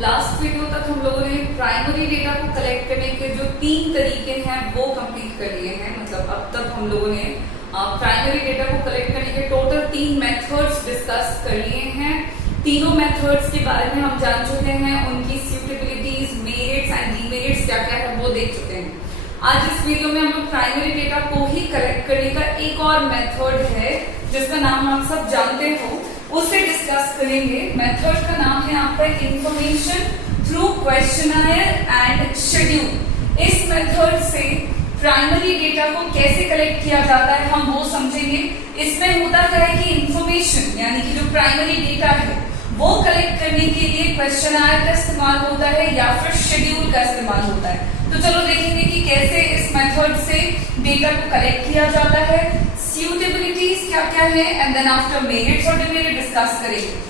Last video तक हम लोगों ने प्राइमरी डेटा को कलेक्ट करने के जो 3 तरीके हैं वो कंप्लीट कर लिए हैं। मतलब अब तक हम लोगों ने प्राइमरी डेटा को कलेक्ट करने के टोटल 3 मेथड्स डिस्कस कर लिए हैं। तीनों मेथड्स के बारे में हम जान चुके हैं, उनकी सूटेबिलिटीज, मेरिट्स एंड डीमेरिट्स क्या क्या है वो देख चुके हैं। आज इस वीडियो में हम लोग प्राइमरी डेटा को ही कलेक्ट करने का एक और मेथड है जिसका नाम आप सब जानते हो, उसे डिस्कस करेंगे। मेथड का नाम है आपका information through questionnaire and schedule. इस मेथड से प्राइमरी डेटा को कैसे कलेक्ट किया जाता है हम वो समझेंगे। इसमें होता क्या है कि इंफॉर्मेशन यानी कि जो प्राइमरी डेटा है वो कलेक्ट करने के लिए क्वेश्चनायर का इस्तेमाल होता है या फिर शेड्यूल का इस्तेमाल होता है। तो चलो देखेंगे कि कैसे इस मेथड से डेटा को कलेक्ट किया जाता है, सूटेबिलिटीज क्या क्या है एंड देन आफ्टर मेरिट्स और डिमेरिट डिस्कस करेंगे।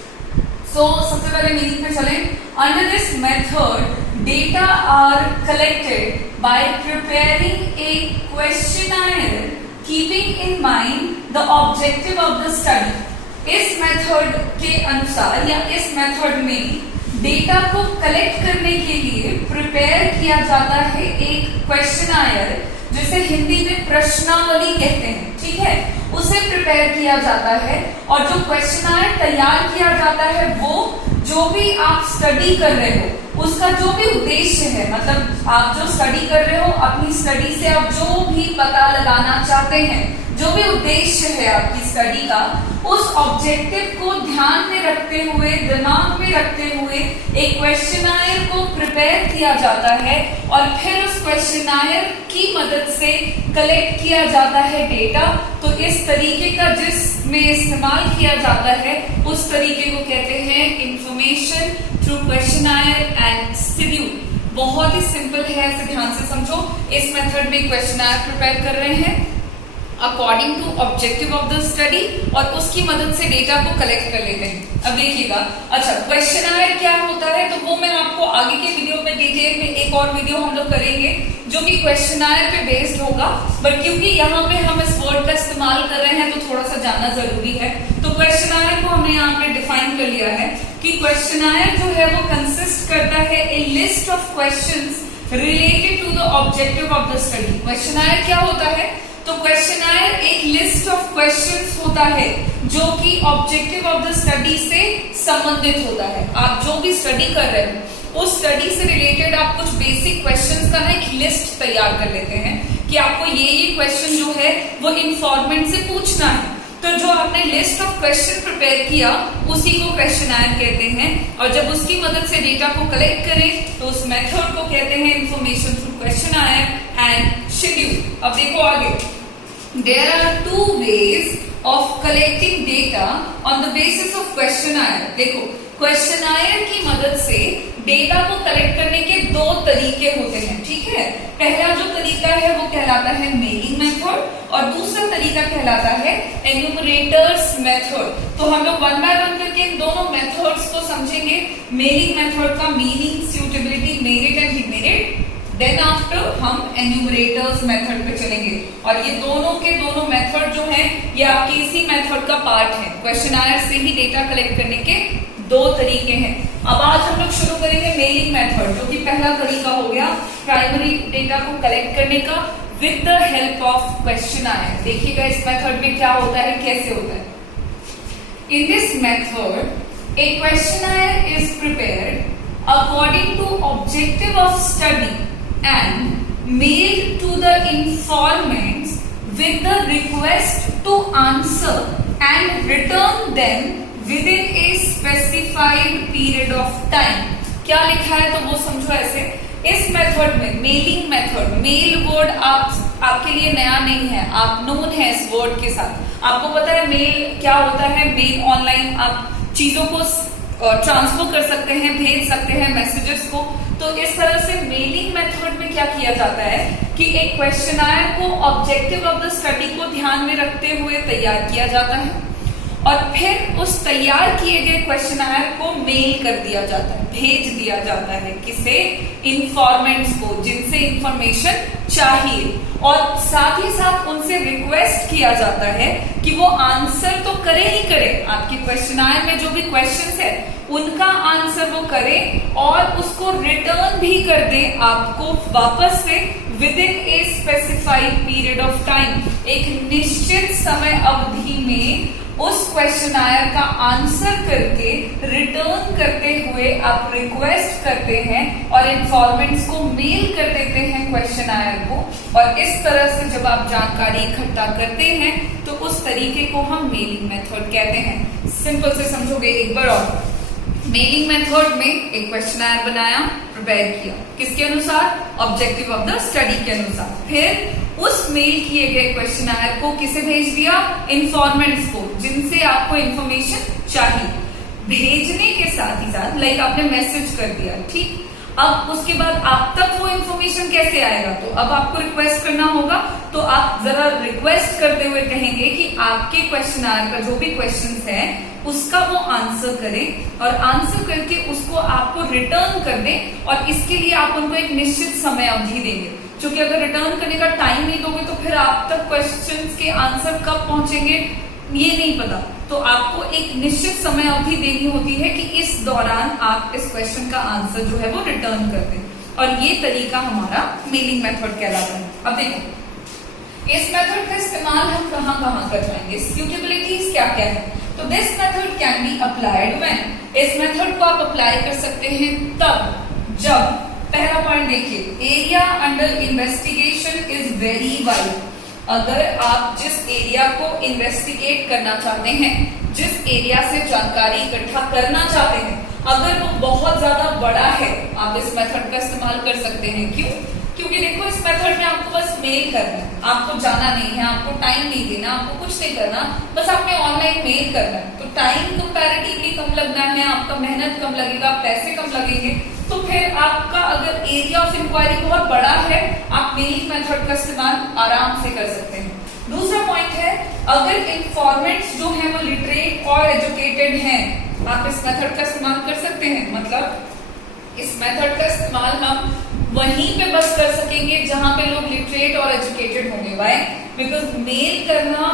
सबसे पहले मीनिंग पे चलें। Under this method data are collected by preparing a questionnaire keeping in mind the objective of the study. इस मेथड के अनुसार या इस मेथड में डेटा को कलेक्ट करने के लिए प्रिपेयर किया जाता है एक क्वेश्चनायर, जिसे हिंदी में प्रश्नावली कहते हैं, ठीक है, उसे प्रिपेयर किया जाता है। और जो क्वेश्चनायर तैयार किया जाता है वो जो भी आप स्टडी कर रहे हो उसका जो भी उद्देश्य है, मतलब आप जो स्टडी कर रहे हो अपनी स्टडी से आप जो भी पता लगाना चाहते हैं, जो भी उद्देश्य है आपकी स्टडी का, उस ऑब्जेक्टिव को ध्यान में रखते हुए, दिमाग में रखते हुए एक क्वेश्चनायर को प्रिपेयर किया जाता है और फिर उस क्वेश्चनायर की मदद से कलेक्ट किया जाता है डेटा। तो इस तरीके का जिसमें इस्तेमाल किया जाता है उस तरीके को कहते हैं information through questionnaire and schedule. बहुत ही सिंपल है, ऐसे ध्यान से समझो। इस मेथड में क्वेश्चनायर प्रिपेयर कर रहे हैं according to objective of the study और उसकी मदद से डेटा को कलेक्ट कर लेते हैं। अब देखिएगा, अच्छा क्वेश्चनायर क्या होता है तो वो मैं आपको आगे के वीडियो में डिटेल में एक और वीडियो हम लोग करेंगे जो कि क्वेश्चनायर पे बेस्ड होगा, बट क्योंकि यहाँ पे हम इस वर्ड का इस्तेमाल कर रहे हैं तो थोड़ा सा जानना जरूरी है। तो क्वेश्चनायर को हमने यहाँ पे डिफाइन कर लिया है कि क्वेश्चनायर जो है वो कंसिस्ट करता है a list of questions related to the objective of the study. Questionnaire क्या होता है तो क्वेश्चनायर एक लिस्ट ऑफ क्वेश्चंस होता है जो कि ऑब्जेक्टिव ऑफ द स्टडी से संबंधित होता है। आप जो भी स्टडी कर रहे हो उस स्टडी से रिलेटेड आप कुछ बेसिक क्वेश्चंस का ना एक लिस्ट तैयार कर लेते हैं कि आपको ये क्वेश्चन जो है वो इन्फॉर्मेंट से पूछना है। तो जो आपने लिस्ट ऑफ क्वेश्चन प्रिपेयर किया उसी को क्वेश्चनायर कहते हैं और जब उसकी मदद से डेटा को कलेक्ट करें तो उस मेथड को कहते हैं information through questionnaire and schedule. अब देखो आगे, there are 2 ways of collecting data on the basis of questionnaire। देखो क्वेश्चनायर की मदद से डेटा को कलेक्ट करने के 2 तरीके होते हैं, ठीक है। पहला जो तरीका है वो कहलाता है मेलिंग मेथड और दूसरा तरीका कहलाता है एन्यूमरेटर्स मेथड। तो हम लोग 1 बाय 1 करके इन दोनों मेथड्स को समझेंगे। मेलिंग मेथड का meaning, suitability, merit and demerit. Then after हम एन्यूमरेटर्स मेथड पे चलेंगे और ये दोनों के दोनों मेथड जो हैं ये आपके इसी मेथड का पार्ट है। क्वेश्चनायर से ही डेटा कलेक्ट करने के 2 तरीके हैं। अब आज हम लोग शुरू करेंगे मेलिंग मेथड, जो कि पहला तरीका हो गया प्राइमरी डेटा को कलेक्ट करने का with the help of questionnaire. देखिएगा इस मेथड में क्या होता है, कैसे होता है। In this method a questionnaire is prepared according to objective of study and mailed to the informants with the request to answer and return them within a specified period of time। क्या लिखा है तो वो समझो ऐसे। इस method में mailing method, mail word आपके लिए नया नहीं है, आप नोन है इस वर्ड के साथ। आपको पता है मेल क्या होता है, मेल ऑनलाइन आप चीजों को ट्रांसफर कर सकते हैं, भेज सकते हैं मैसेजेस को। तो इस तरह से मेलिंग मेथड में क्या किया जाता है कि एक क्वेश्चनायर को ऑब्जेक्टिव ऑफ द स्टडी को ध्यान में रखते हुए तैयार किया जाता है और फिर उस तैयार किए गए क्वेश्चनायर को मेल कर दिया जाता है, भेज दिया जाता है किसे, इन्फॉर्मेंट्स को, जिनसे इंफॉर्मेशन चाहिए। और साथ ही साथ उनसे रिक्वेस्ट किया जाता है कि वो आंसर तो करे ही करे, आपके क्वेश्चनायर में जो भी क्वेश्चंस है उनका आंसर वो करे और उसको रिटर्न भी कर दें आपको वापस से with in a specified period of time, एक निश्चित समय अवधि में उस क्वेश्चनायर का आंसर करके रिटर्न करते हुए आप रिक्वेस्ट करते हैं और इन्फॉर्मेंट्स को मेल कर देते हैं क्वेश्चनायर को, और इस तरह से जब आप जानकारी इकट्ठा करते हैं तो उस तरीके को हम मेलिंग मेथड कहते हैं। सिंपल से समझोगे एक बार और। मेलिंग मेथड में एक क्वेश्चनायर बनाया, प्रिपेयर किया, किसके अनुसार? ऑब्जेक्टिव ऑफ द स्टडी के अनुसार। फिर उस मेल किए गए क्वेश्चनायर को किसे भेज दिया? इन्फॉर्मेंट्स को, जिनसे आपको इंफॉर्मेशन चाहिए। भेजने के साथ ही साथ लाइक आपने मैसेज कर दिया, ठीक। अब उसके बाद आप तक वो इन्फॉर्मेशन कैसे आएगा? तो अब आपको रिक्वेस्ट करना होगा, तो आप जरा रिक्वेस्ट करते हुए कहेंगे कि आपके क्वेश्चनायर का जो भी क्वेश्चंस है उसका वो आंसर करें, और आंसर करके उसको आपको रिटर्न कर दें, और इसके लिए आप उनको एक निश्चित समय अवधि देंगे। क्योंकि अगर रिटर्न करने का टाइम नहीं दोगे तो फिर आप तक क्वेश्चंस के आंसर कब पहुंचेंगे ये नहीं पता। तो आपको एक निश्चित समय अवधि देनी होती है कि इस दौरान आप इस क्वेश्चन का आंसर जो है वो रिटर्न कर दें, और ये तरीका हमारा मेलिंग मेथड कहलाता है। अब देखो इस मेथड का इस्तेमाल हम कहाँ कहाँ कर पाएंगे, सूटेबिलिटीज क्या क्या है। तो this method can be applied when, इस मेथड को आप अप्लाई कर सकते हैं तब जब, पहला पॉइंट देखिए, area under investigation is very wide. अगर आप जिस एरिया को इन्वेस्टिगेट करना चाहते हैं, जिस एरिया से जानकारी इकट्ठा करना चाहते हैं, अगर वो बहुत ज्यादा बड़ा है, आप इस मेथड का इस्तेमाल कर सकते हैं। क्यों? क्योंकि देखो इस मेथड में आपको बस मेल करना है, आपको जाना नहीं है, आपको टाइम नहीं देना, आपको कुछ नहीं करना, बस आपने ऑनलाइन मेल करना है। तो टाइम कंपैरेटिवली कम लगना है, आपका मेहनत कम लगेगा, पैसे कम लगेंगे। तो फिर आपका अगर एरिया ऑफ इंक्वायरी बहुत बड़ा है, आप मेलिंग मेथड का इस्तेमाल आराम से कर सकते हैं। दूसरा पॉइंट है, अगर इन्फॉर्मेंट्स जो है वो लिटरेट और एजुकेटेड हैं, आप इस मेथड का इस्तेमाल कर सकते हैं। मतलब इस मेथड का इस्तेमाल हम वहीं पे बस कर सकेंगे जहां पे लोग लिटरेट और एजुकेटेड होंगे। वाई? बिकॉज मेल करना,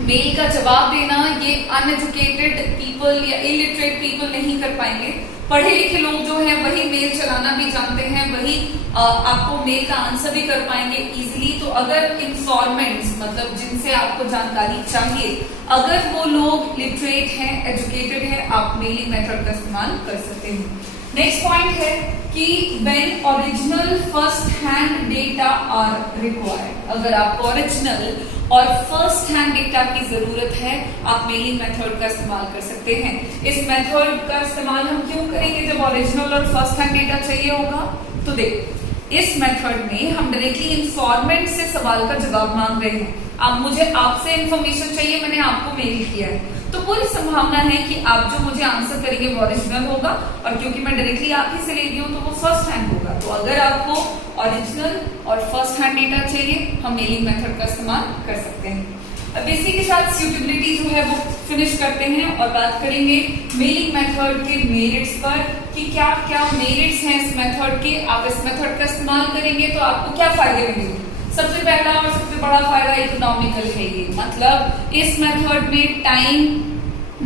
मेल का जवाब देना ये अनएजुकेटेड पीपल या इलिटरेट पीपल नहीं कर पाएंगे। पढ़े लिखे लोग जो हैं वही मेल चलाना भी जानते हैं, वही आपको मेल का आंसर भी कर पाएंगे इजीली। तो अगर इन्फॉर्मेंट्स मतलब जिनसे आपको जानकारी चाहिए, अगर वो लोग लिटरेट हैं, एजुकेटेड हैं, आप मेलिंग मेथड का इस्तेमाल कर सकते हैं। नेक्स्ट पॉइंट है कि when original first hand data are required, अगर आपको ओरिजिनल और फर्स्ट हैंड डेटा की जरूरत है, आप मेलिंग मेथड का इस्तेमाल कर सकते हैं। इस मेथड का इस्तेमाल हम क्यों करेंगे जब ओरिजिनल और फर्स्ट हैंड डेटा चाहिए होगा? तो देखो इस मेथड में हम डायरेक्टली इन्फॉर्मेंट से सवाल का जवाब मांग रहे हैं। अब मुझे आपसे इन्फॉर्मेशन चाहिए, मैंने आपको मेल किया है, तो पूरी संभावना है कि आप जो मुझे आंसर करेंगे वो ओरिजिनल होगा, और क्योंकि मैं डायरेक्टली आप ही से ले रही हूँ तो वो फर्स्ट हैंड होगा। तो अगर आपको ओरिजिनल और फर्स्ट हैंड डेटा चाहिए, हम मेलिंग मेथड का इस्तेमाल कर सकते हैं। अब इसी के साथ सूटेबिलिटी जो है वो फिनिश करते हैं और बात करेंगे मेलिंग मेथड के मेरिट्स पर कि क्या क्या मेरिट्स हैं इस मेथड के। आप इस मेथड का इस्तेमाल करेंगे तो आपको क्या फायदे मिलेंगे? सबसे पहला और सबसे बड़ा फायदा इकोनॉमिकल है। ये मतलब इस मेथड में टाइम,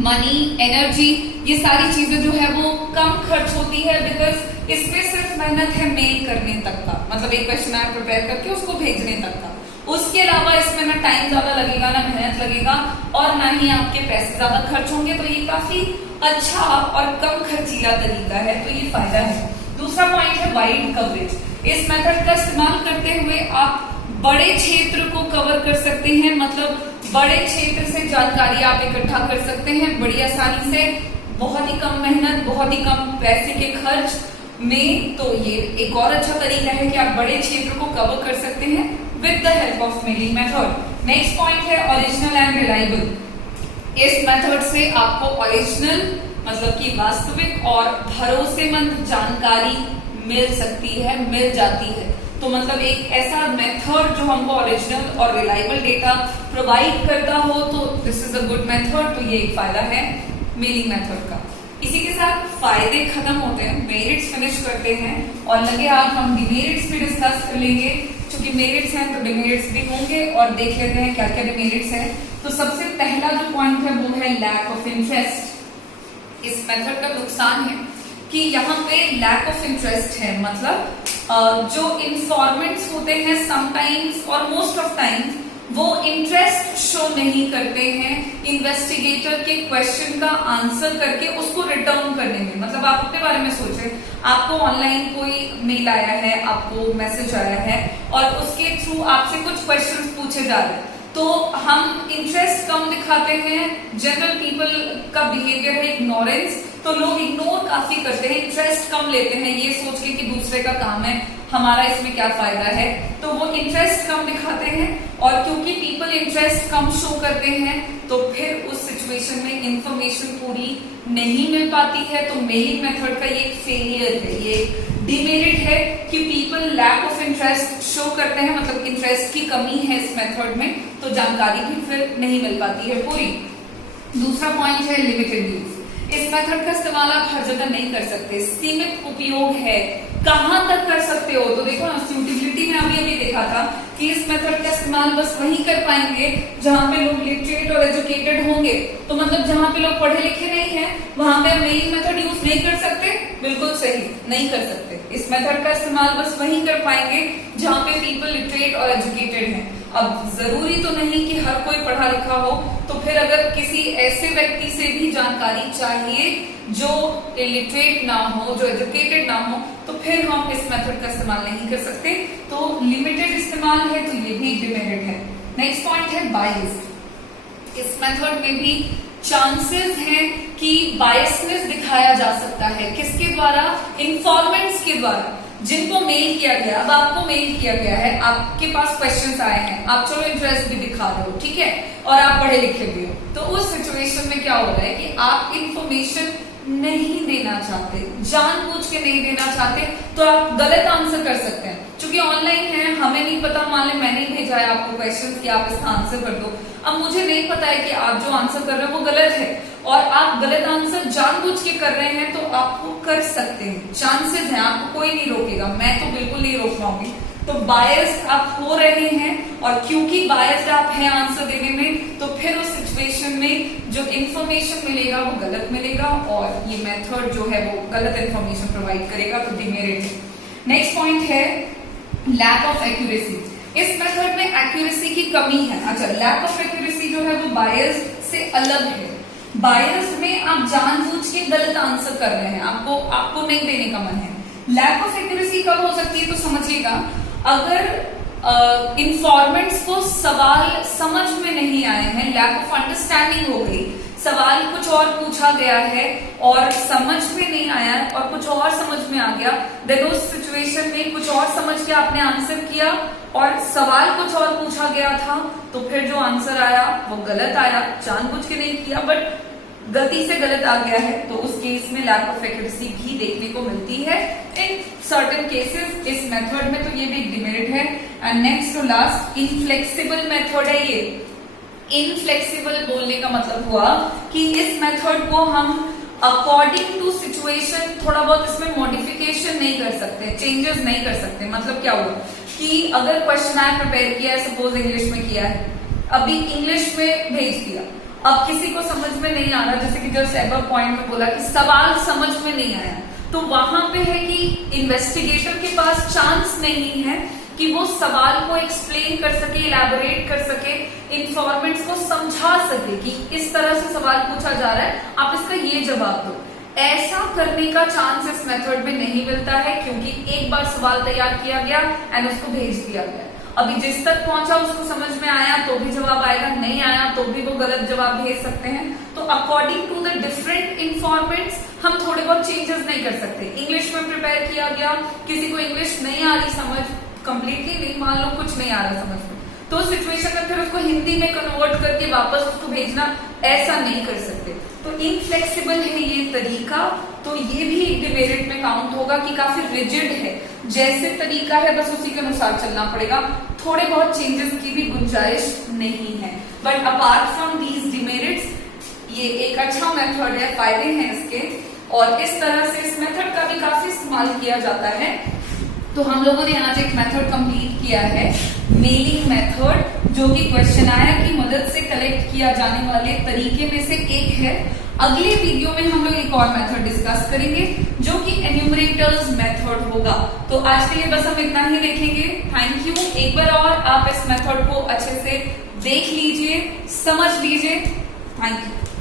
मनी, एनर्जी, ये सारी चीजें जो है वो कम खर्च होती है, बिकॉज इसमें सिर्फ मेहनत है मेल करने तक का, मतलब एक क्वेश्चनर प्रिपेयर करके उसको भेजने तक का। उसके अलावा इसमें ना टाइम ज्यादा लगेगा, ना मेहनत लगेगा, और ना ही आपके पैसे ज्यादा खर्च होंगे। तो ये काफी अच्छा और कम खर्चीला तरीका है, तो ये फायदा है। दूसरा पॉइंट है वाइड कवरेज। इस मेथड का इस्तेमाल करते हुए आप बड़े क्षेत्र को कवर कर सकते हैं, मतलब बड़े क्षेत्र से जानकारी आप इकट्ठा कर सकते हैं बड़ी आसानी से, बहुत ही कम मेहनत, बहुत ही कम पैसे के खर्च में। तो ये एक और अच्छा तरीका है कि आप बड़े क्षेत्र को कवर कर सकते हैं with the help of mailing method. Next point है ओरिजिनल एंड रिलायबल। इस मेथड से आपको ओरिजिनल मतलब कि वास्तविक और भरोसेमंद जानकारी मिल सकती है, मिल जाती है। तो मतलब एक ऐसा मेथड जो हमको ओरिजिनल और रिलायबल डेटा प्रोवाइड करता हो, तो this is a good method. तो ये एक फायदा है मेलिंग मेथड का। इसी के साथ फायदे खत्म होते हैं, मेरिट्स फिनिश करते हैं, और लगे आज हम डिमेरिट्स भी डिस्कस कर लेंगे। क्योंकि मेरिट्स हैं तो डिमेरिट्स भी होंगे, और देख लेते हैं क्या क्या डिमेरिट्स हैं। तो सबसे पहला जो पॉइंट है वो है लैक ऑफ इंटरेस्ट। इस मेथड का नुकसान है कि यहाँ पे लैक ऑफ इंटरेस्ट है, मतलब जो इंफॉर्मेंट्स होते हैं समटाइम्स और मोस्ट ऑफ टाइम्स वो इंटरेस्ट शो नहीं करते हैं इन्वेस्टिगेटर के क्वेश्चन का आंसर करके उसको रिटर्न करने में। मतलब आप अपने बारे में सोचें, आपको ऑनलाइन कोई मेल आया है, आपको मैसेज आया है और उसके थ्रू आपसे कुछ क्वेश्चंस पूछे जा रहे हैं, तो हम इंटरेस्ट कम दिखाते हैं। जनरल पीपल का बिहेवियर है इग्नोरेंस, तो लोग इग्नोर काफी करते हैं, इंटरेस्ट कम लेते हैं ये सोच के कि दूसरे का काम है, हमारा इसमें क्या फायदा है, तो वो इंटरेस्ट कम दिखाते हैं। और क्योंकि पीपल इंटरेस्ट कम शो करते हैं तो फिर उस सिचुएशन में इंफॉर्मेशन पूरी नहीं मिल पाती है। तो मेलिंग मेथड का ये एक फेलियर है, ये डिमेरिट है कि people lack of interest show करते हैं, मतलब इंटरेस्ट की कमी है इस मेथड में, तो जानकारी भी फिर नहीं मिल पाती है पूरी। दूसरा पॉइंट है लिमिटेड यूज। इस मेथड का इस्तेमाल आप हर जगह नहीं कर सकते, सीमित उपयोग है। कहां तक कर सकते हो, तो देखो ना सूटेबिलिटी में अभी देखा था कि इस मेथड का इस्तेमाल बस वहीं कर पाएंगे जहां पे लोग लिटरेट और एजुकेटेड होंगे। तो मतलब जहां पे लोग पढ़े लिखे नहीं है वहां पे मेलिंग मेथड यूज नहीं कर सकते, बिल्कुल सही, नहीं कर सकते। इस मेथड का इस्तेमाल बस वहीं कर पाएंगे जहां पे पीपल लिटरेट और एजुकेटेड हैं। अब जरूरी तो नहीं कि हर कोई पढ़ा लिखा हो, तो फिर अगर किसी ऐसे व्यक्ति से भी जानकारी चाहिए जो लिटरेट ना हो, जो एजुकेटेड ना हो, तो फिर हम इस मेथड का इस्तेमाल नहीं कर सकते। तो लिमिटेड इस्तेमाल है तो ये भी डिमेरिट है। नेक्स्ट पॉइंट है बायस्ड। इस मेथड में भी चांसेस हैं कि बायसनेस दिखाया जा सकता है। किसके द्वारा? इन्फॉर्मेंट्स के द्वारा, जिनको मेल किया गया। अब आपको मेल किया गया है, आपके पास क्वेश्चंस आए हैं, आप चलो इंटरेस्ट भी दिखा रहे हो, ठीक है, और आप पढ़े लिखे भी हो, तो उस सिचुएशन में क्या हो रहा है कि आप इंफॉर्मेशन नहीं देना चाहते, जानबूझ के नहीं देना चाहते, तो आप गलत आंसर कर सकते हैं। क्योंकि ऑनलाइन है, हमें नहीं पता, मान लें मैंने भेजा है आपको क्वेश्चन कि आप इसका आंसर कर दो, अब मुझे नहीं पता है कि आप जो आंसर कर रहे हो वो गलत है और आप गलत आंसर जानबूझ के कर रहे हैं, तो आपको कर सकते हैं, चांसेस हैं, आपको कोई नहीं रोकेगा, मैं तो बिल्कुल नहीं रोक पाऊंगी। तो बायस्ड आप हो रहे हैं, और क्योंकि बायस्ड आप हैं आंसर देने में, तो फिर उस सिचुएशन में जो इंफॉर्मेशन मिलेगा वो गलत मिलेगा और ये मेथड जो है वो गलत इंफॉर्मेशन प्रोवाइड करेगा, तो डिमेरिट है। नेक्स्ट पॉइंट है लैक ऑफ एक्यूरेसी। इस मेथड में एक्यूरेसी की कमी है। अच्छा, लैक ऑफ एक्यूरेसी जो है वो बायस्ड से अलग है। बायस्ड में आप जानबूझ के गलत आंसर कर रहे हैं, आपको नहीं देने का मन है। लैक ऑफ एक्यूरेसी कब हो सकती है, तो समझिएगा, अगर इंफॉर्मेंट्स को सवाल समझ में नहीं आए हैं, लैक ऑफ अंडरस्टैंडिंग हो गई, सवाल कुछ और पूछा गया है और समझ में नहीं आया और कुछ और समझ में आ गया, देन उस सिचुएशन में कुछ और समझ के आपने आंसर किया और सवाल कुछ और पूछा गया था, तो फिर जो आंसर आया वो गलत आया, जानबूझ के नहीं किया बट गलती से गलत आ गया है, तो उस केस में लैक ऑफ एक्यूरेसी भी देखने को मिलती है इन सर्टेन केसेस इस मेथड में, तो ये भी एक डिमेरिट है। And next to last inflexible method है। ये इनफ्लेक्सिबल बोलने का मतलब हुआ कि इस मेथड को हम अकॉर्डिंग टू सिचुएशन थोड़ा बहुत इसमें मॉडिफिकेशन नहीं कर सकते, चेंजेस नहीं कर सकते। मतलब क्या हुआ कि अगर क्वेश्चन आया प्रिपेयर किया है, सपोज इंग्लिश में किया है, अभी इंग्लिश में भेज दिया, अब किसी को समझ में नहीं आ रहा, जैसे कि जस्ट एबव पॉइंट में बोला कि सवाल समझ में नहीं आया, तो वहां पे है कि इन्वेस्टिगेटर के पास चांस नहीं है कि वो सवाल को एक्सप्लेन कर सके, इलैबोरेट कर सके, इन्फॉर्मेंट्स को समझा सके कि इस तरह से सवाल पूछा जा रहा है, आप इसका ये जवाब दो। ऐसा करने का चांस इस मेथड में नहीं मिलता है, क्योंकि एक बार सवाल तैयार किया गया एंड उसको भेज दिया गया। अभी जिस तक पहुंचा उसको समझ में आया तो भी जवाब आएगा, नहीं आया तो भी वो गलत जवाब भेज सकते हैं। तो according to the different informants हम थोड़े बहुत चेंजेस नहीं कर सकते। इंग्लिश में प्रिपेयर किया गया, किसी को इंग्लिश नहीं आ रही समझ, कंप्लीटली नहीं, मान लो कुछ नहीं आ रहा समझ में, तो उस सिचुएशन में फिर उसको हिंदी में कन्वर्ट करके वापस उसको भेजना, ऐसा नहीं कर सकते। तो इनफ्लेक्सिबल है ये तरीका, तो ये भी डिमेरिट में काउंट होगा कि काफी रिजिड है, जैसे तरीका है बस उसी के अनुसार चलना पड़ेगा, थोड़े बहुत चेंजेस की भी गुंजाइश नहीं है। But apart from these demerits ये एक अच्छा मेथड है, फायदे हैं इसके, और इस तरह से इस मेथड का भी काफी इस्तेमाल किया जाता है। तो हम लोगों ने आज एक मेथड कंप्लीट किया है, मेलिंग मेथड, जो कि क्वेश्चन आया की मदद से कलेक्ट किया जाने वाले तरीके में से एक है। अगले वीडियो में हम लोग एक और मेथड डिस्कस करेंगे जो कि एन्यूमरेटर्स मेथड होगा। तो आज के लिए बस हम इतना ही देखेंगे। Thank you. एक बार और आप इस मेथड को अच्छे से देख लीजिए, समझ लीजिए। Thank you.